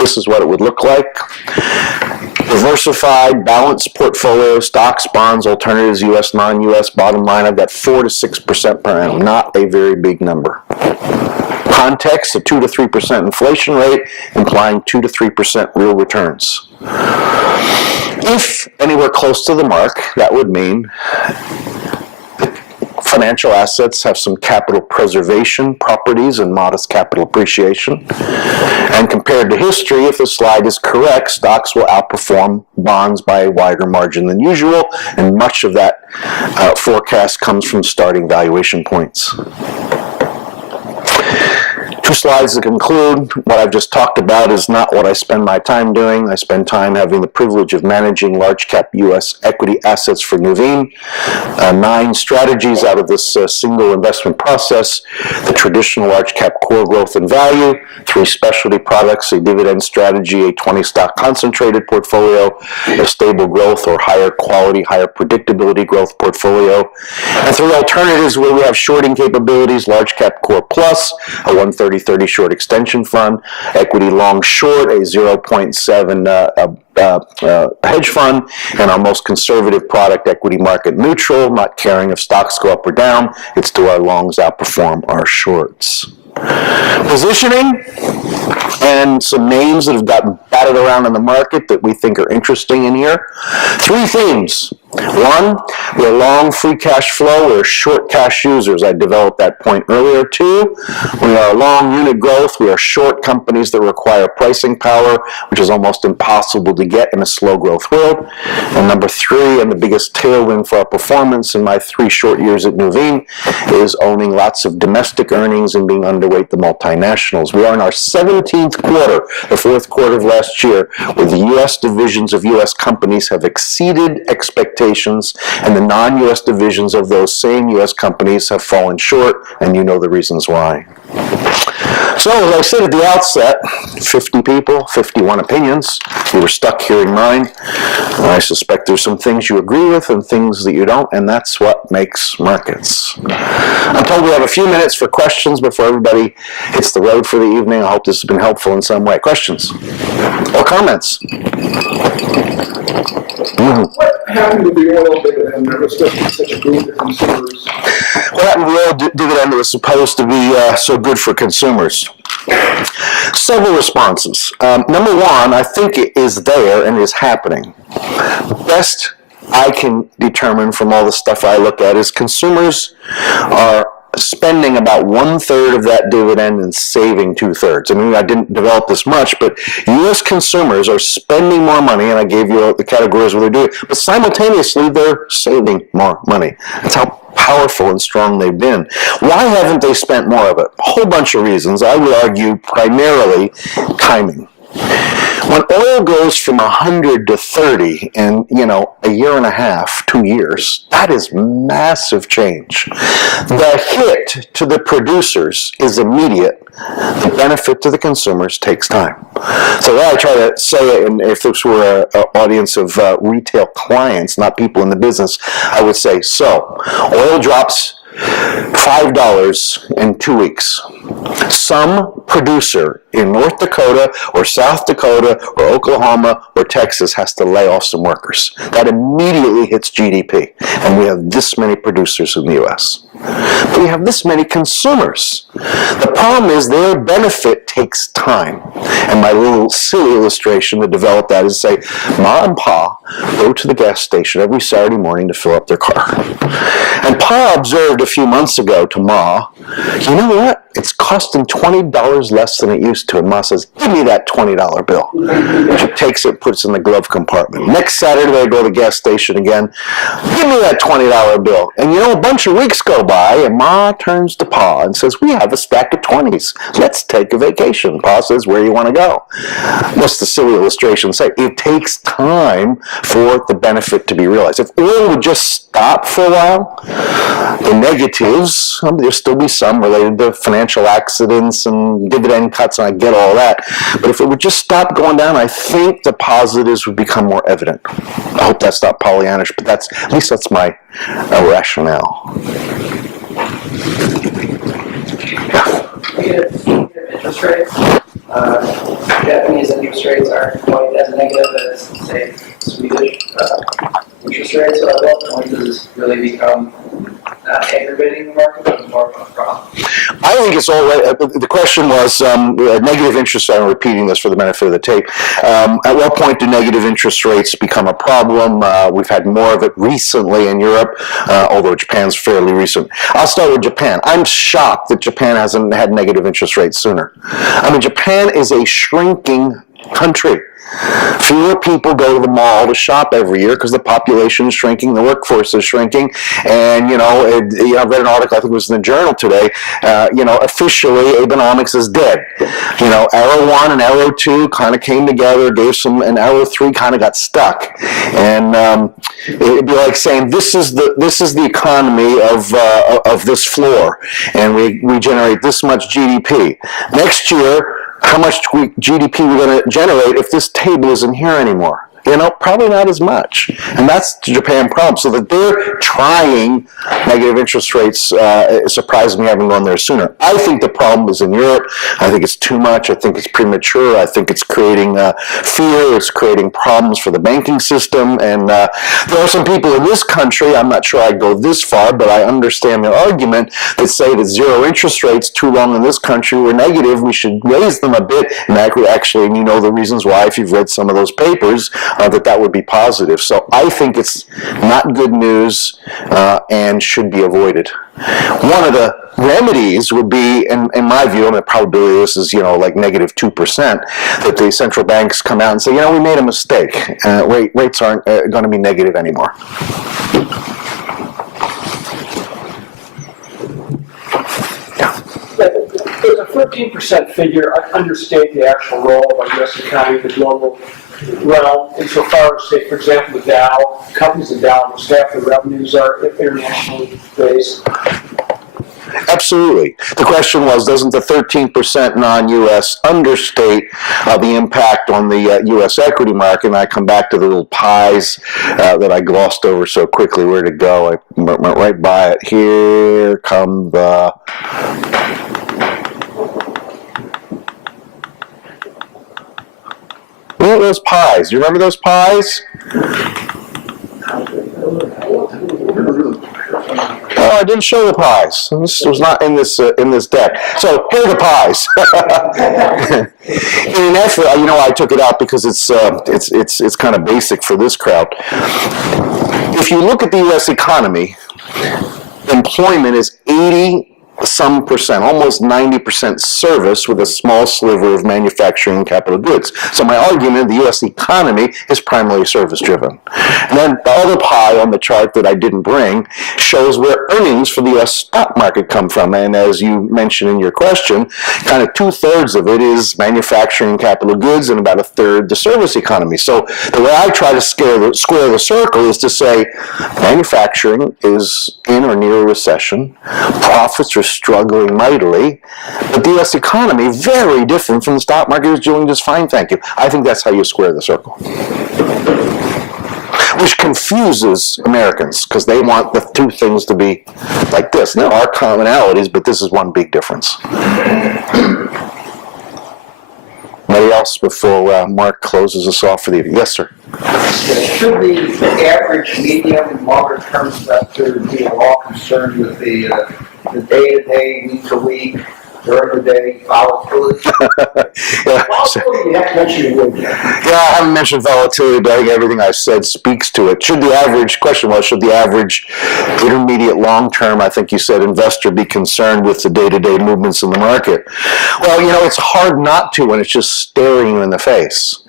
this is what it would look like. Diversified, balanced portfolio, stocks, bonds, alternatives, U.S., non-U.S. Bottom line, I've got 4 to 6% per annum, not a very big number. Context, a 2 to 3% inflation rate, implying 2 to 3% real returns. If anywhere close to the mark, that would mean financial assets have some capital preservation properties and modest capital appreciation. And compared to history, if the slide is correct, stocks will outperform bonds by a wider margin than usual, and much of that forecast comes from starting valuation points. 2 slides to conclude. What I've just talked about is not what I spend my time doing. I spend time having the privilege of managing large cap U.S. equity assets for Nuveen. 9 strategies out of this single investment process: the traditional large cap core growth and value, 3 specialty products, a dividend strategy, a 20 stock concentrated portfolio, a stable growth or higher quality, higher predictability growth portfolio, and 3 alternatives where we have shorting capabilities: large cap core plus, a 130 short extension fund, equity long short, a 0.7 hedge fund, and our most conservative product, equity market neutral, not caring if stocks go up or down. It's do our longs outperform our shorts. Positioning and some names that have gotten batted around in the market that we think are interesting in here. 3 themes. 1, we're long free cash flow, we're short cash users. I developed that point earlier. 2, we are long unit growth, we are short companies that require pricing power, which is almost impossible to get in a slow growth world. And number 3, and the biggest tailwind for our performance in my 3 short years at Nuveen, is owning lots of domestic earnings and being underweight the multinationals. We are in our 17th quarter, the 4th quarter of last year, where the U.S. divisions of U.S. companies have exceeded expectations, and the non-U.S. divisions of those same U.S. companies have fallen short, and you know the reasons why. So, as I said at the outset, 50 people, 51 opinions. You were stuck hearing mine. I suspect there's some things you agree with and things that you don't, and that's what makes markets. I'm told we have a few minutes for questions before everybody hits the road for the evening. I hope this has been helpful in some way. Questions or comments? What happened with the oil dividend that was supposed to be such a boon to consumers? What happened with the oil dividend that was supposed to be so good for consumers? Several responses. Number 1, I think it is there and is happening. Best I can determine from all the stuff I look at is consumers are spending about 1/3 of that dividend and saving 2/3. I mean, I didn't develop this much, but U.S. consumers are spending more money, and I gave you the categories where they're doing it, but simultaneously they're saving more money. That's how powerful and strong they've been. Why haven't they spent more of it? A whole bunch of reasons. I would argue primarily timing. When oil goes from 100 to 30 in, a year and a half, 2 years, that is massive change. The hit to the producers is immediate. The benefit to the consumers takes time. So what I try to say, and if this were an audience of retail clients, not people in the business, I would say, so oil drops $5 in 2 weeks. Some producer in North Dakota or South Dakota or Oklahoma or Texas has to lay off some workers. That immediately hits GDP. And we have this many producers in the U.S. But we have this many consumers. The problem is their benefit takes time. And my little silly illustration to develop that is say, Ma and Pa go to the gas station every Saturday morning to fill up their car. And Pa observed a few months ago to Ma, you know what? It's costing $20 less than it used to. And Ma says, give me that $20 bill. She takes it, puts it in the glove compartment. Next Saturday, they go to the gas station again. Give me that $20 bill. And a bunch of weeks go by, and Ma turns to Pa and says, we have a stack of 20s. Let's take a vacation. Pa says, where do you want to go? What's the silly illustration say? It takes time for the benefit to be realized. If oil would just stop for a while, The negatives, there'll still be some related to financial accidents and dividend cuts, and I get all that. But if it would just stop going down, I think the positives would become more evident. I hope that's not Pollyannish, but at least that's my rationale. Interest rates. Japanese interest rates aren't quite as negative as, say, Swedish interest rates. So at what point does this really become aggravating the market, but more of a problem? I think it's all right. The question was negative interest. I'm repeating this for the benefit of the tape. At what point do negative interest rates become a problem? We've had more of it recently in Europe, although Japan's fairly recent. I'll start with Japan. I'm shocked that Japan hasn't had negative interest rates sooner. I mean, Japan is a shrinking country. Fewer people go to the mall to shop every year because the population is shrinking, the workforce is shrinking, and I read an article, I think it was in the Journal today. Officially, Abenomics is dead. Arrow 1 and Arrow 2 kind of came together, and Arrow 3 kind of got stuck, and it'd be like saying this is the economy of this floor, and we generate this much GDP. Next year, how much GDP we're going to generate if this table isn't here anymore? Probably not as much. And that's the Japan problem. So that they're trying negative interest rates, it surprised me I haven't gone there sooner. I think the problem is in Europe. I think it's too much. I think it's premature. I think it's creating fear. It's creating problems for the banking system. And there are some people in this country, I'm not sure I'd go this far, but I understand their argument, that say that zero interest rates too long in this country were negative. We should raise them a bit. And that would actually, and you know the reasons why if you've read some of those papers, that would be positive. So I think it's not good news and should be avoided. One of the remedies would be, in my view, and the probability of this is, like negative 2%, that the central banks come out and say, we made a mistake. Rates aren't going to be negative anymore. Does a 13% figure understate the actual role of our U.S. economy in the global realm, insofar as, say, for example, the Dow, companies in Dow, most half the revenues are internationally based? Absolutely. The question was, doesn't the 13% non-U.S. understate the impact on the U.S. equity market? And I come back to the little pies that I glossed over so quickly. Where'd it go? I went right by it. Here come the... Look at those pies. You remember those pies? Oh, I didn't show the pies. This was not in this deck. So here are the pies. In an effort, I took it out because it's kind of basic for this crowd. If you look at the U.S. economy, employment is 80-some percent, almost 90% service with a small sliver of manufacturing and capital goods. So my argument, the U.S. economy is primarily service-driven. And then the other pie on the chart that I didn't bring shows where earnings for the U.S. stock market come from. And as you mentioned in your question, kind of 2/3 of it is manufacturing and capital goods and about 1/3 the service economy. So the way I try to square the circle is to say manufacturing is in or near a recession. Profits are struggling mightily, but the U.S. economy, very different from the stock market, is doing just fine, thank you. I think that's how you square the circle. Which confuses Americans, because they want the two things to be like this. There are commonalities, but this is one big difference. Anybody else before Mark closes us off for the evening? Yes, sir. Should the average, medium, and longer-term investor be at all concerned with the day-to-day, week-to-week, during the day volatility? Volatility, you have to mention your word. Yeah, I haven't mentioned volatility, but I think everything I said speaks to it. Should the average intermediate long-term, I think you said, investor be concerned with the day-to-day movements in the market? Well, it's hard not to when it's just staring you in the face.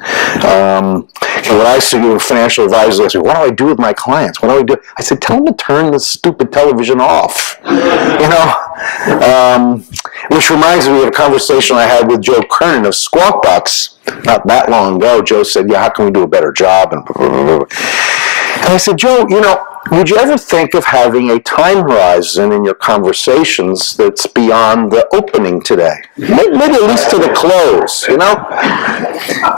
When I see financial advisors, I say, what do I do with my clients? What do I do? I said, tell them to turn the stupid television off. Which reminds me of a conversation I had with Joe Kernan of Squawk Box not that long ago. Joe said, how can we do a better job? And I said, Joe, would you ever think of having a time horizon in your conversations that's beyond the opening today? Maybe at least to the close, you know?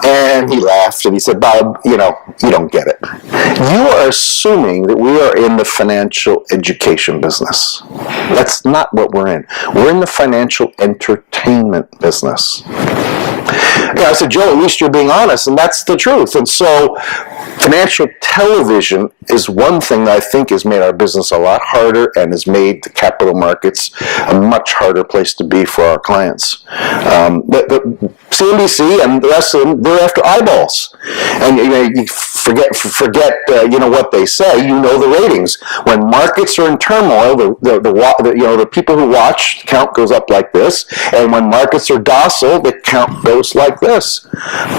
And he laughed and he said, Bob, you know, you don't get it. You are assuming that we are in the financial education business. That's not what we're in. We're in the financial entertainment business. Yeah, I said, Joe, at least you're being honest, and that's the truth. And so financial television is one thing that I think has made our business a lot harder and has made the capital markets a much harder place to be for our clients. The CNBC and the rest of them, they're after eyeballs. And you forget what they say. You know the ratings. When markets are in turmoil, the people who watch, the count goes up like this. And when markets are docile, the count goes like this.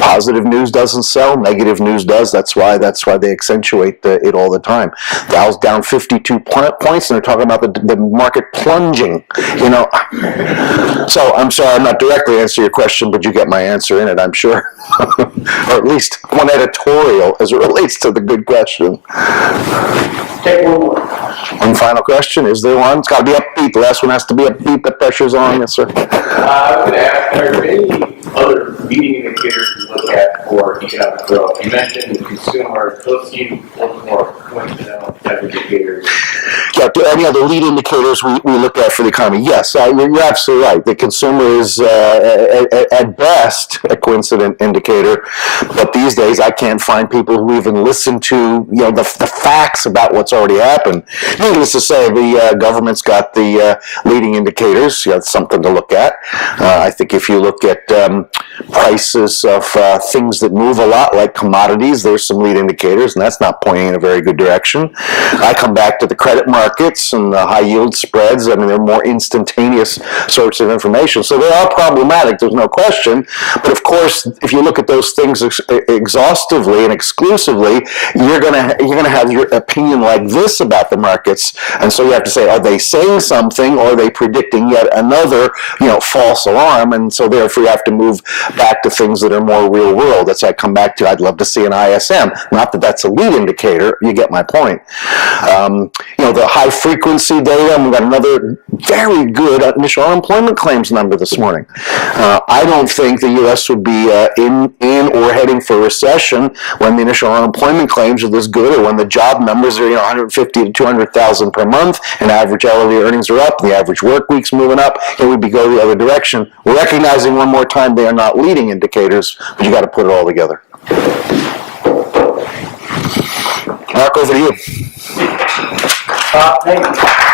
Positive news doesn't sell. Negative news does. That's why they accentuate it all the time. Dow's down 52 points, and they're talking about the market plunging. You know, so I'm sorry, I'm not directly answering your question, but you get my answer in it, I'm sure, or at least one editorial as it relates to the good question. Take one more. One final question. Is there one? It's got to be upbeat. The last one has to be upbeat. The pressure's on. Yes, sir. I was going to ask, are there any other leading indicators you look at for economic growth? You mentioned the consumer. Those seem a little more coincidental type indicators. Yeah, any other lead indicators we look at for the economy? Yes, you're absolutely right. The consumer is, at best, a coincident indicator. But these days, I can't find people who even listen to the facts about what's already happened. Needless to say, the government's got the leading indicators. That's something to look at. I think if you look at prices of things that move a lot, like commodities, there's some lead indicators, and that's not pointing in a very good direction. I come back to the credit markets and the high yield spreads. I mean, they're more instantaneous sorts of information. So they are problematic, there's no question. But of course, if you look at those things exhaustively and exclusively, you're gonna have your opinion like this about the markets. And so you have to say, are they saying something, or are they predicting yet another, false alarm? And so therefore you have to move back to things that are more real world. That's why I come back to, I'd love to see an ISM. Not that that's a lead indicator, you get my point. The high frequency data, and we've got another very good initial unemployment claims number this morning. I don't think the U.S. would be in or heading for recession when the initial unemployment claims are this good, or when the job numbers are 150 to 200,000 per month, and average hourly earnings are up, the average work week's moving up, and we'd be going the other direction. We're recognizing one more time they are not leading indicators, but you got to put it all together. Mark, over to you. Thank you.